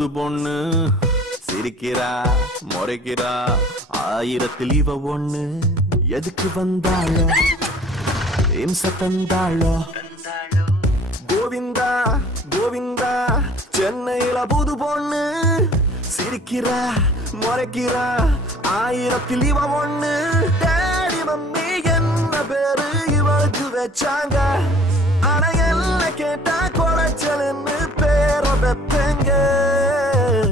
புது பொண்ணு சிரிக்கிறா முறைக்கிறா ஆயிரத்தில் இவ ஒண்ணு எதுக்கு வந்தாளோ இம்ச தந்தாளோ கோவிந்தா கோவிந்தா சென்னையில புது பொண்ணு சிரிக்கிறா முறைக்கிறா ஆயிரத்தில் இவ ஒண்ணு டேடி மம்மி என்ன பேரு இவளுக்கு வச்சாங்க ஆனா எல்லாம் கேட்டா கொலைச்சல்னு பேரை வைப்பேங்க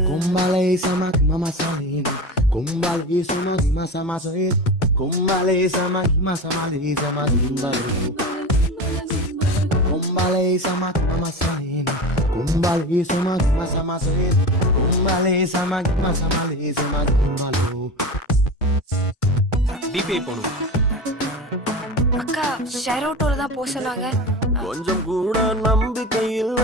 Kumbale sama mama sahin Kumbale sama mama sama sahin Kumbale sama mama sama kumbale Kumbale sama mama sahin Kumbale sama mama sama sahin Kumbale sama mama sama kumbale DP போணும் அக்கா ஷேர் அவுட்டோட தான் போக சொன்னாங்க கொஞ்சம் கூட நம்பிக்கை இல்ல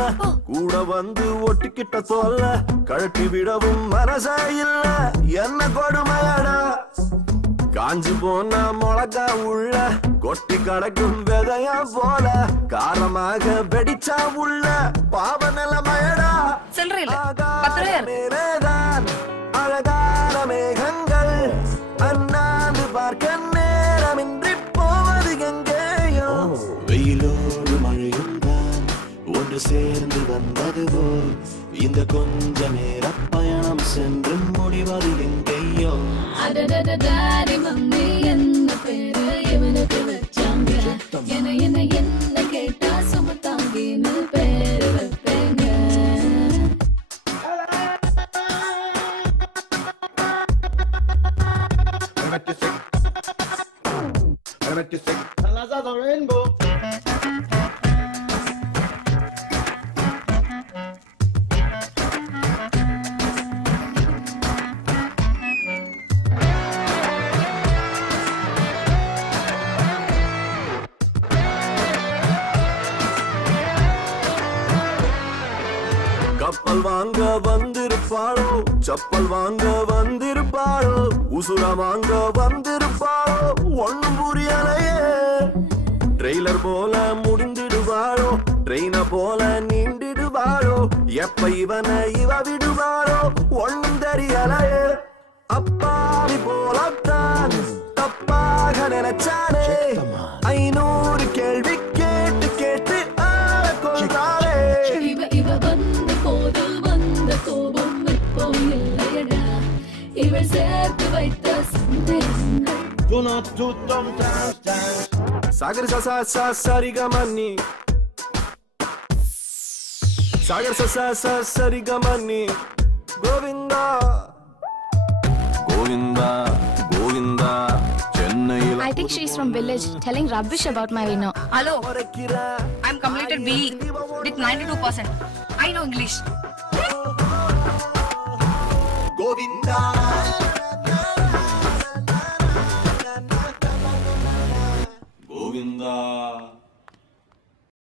கூட வந்து ஒட்டிக்கிட்ட சொல்ல கழட்டி விடவும் மனசா இல்ல என்ன கொடுமையாடா காஞ்சு போன மிளகா உள்ள கொட்டி கடக்கும் விதையா போல காரமாக வெடிச்சா உள்ள பாவ நிலைமையடா மேலேதான் அழகான மேகங்கள் அண்ணாந்து பார்க்க நேரமின்றி போவது எங்கேயோ வெயிலோடு மழையும் தான் ஒன்று சேர்ந்து வந்தது போல் இந்த கொஞ்ச நேர பயணம் சென்று முடிவது எங்கேயோ அடடடடாடி மம்மி என்ன பேரு இவனுக்கு வச்சாங்க என்ன கேட்டா சுமத்தாங்கின்னு பேரு வைப்பேங்க Colors of the rainbow கப்பல் வாங்க வந்திருப்பாளோ செப்பல் வாங்க வந்திருப்பாளோ உசுர வாங்க வந்திருப்பாளோ ஒண்ணும் புரியலையே ட்ரெய்லர் போல முடிந்திடுவாளோ ட்ரெயின போல நீண்டிடுவாளோ எப்ப இவனை இவ விடுவாளோ ஒண்ணும் தெரியலையே அப்பாவி போலத்தான் தப்பாக நினைச்சானே 500 கேள்வி கேட்டு கேட்டு ஆள கொண்டாளே இவ வந்த போது வந்த கோபம் இப்போ இல்லையடா இவள் சேர்த்து வைத்த சந்தேகங்கள் Do not do dumb dance Sagar sa sarigamani Sagar sa sarigamani Govinda Govinda Govinda Chennai I think she's from village telling rubbish about my Vino. Hello, I'm completed BE with 92%. I know English. Govinda Govinda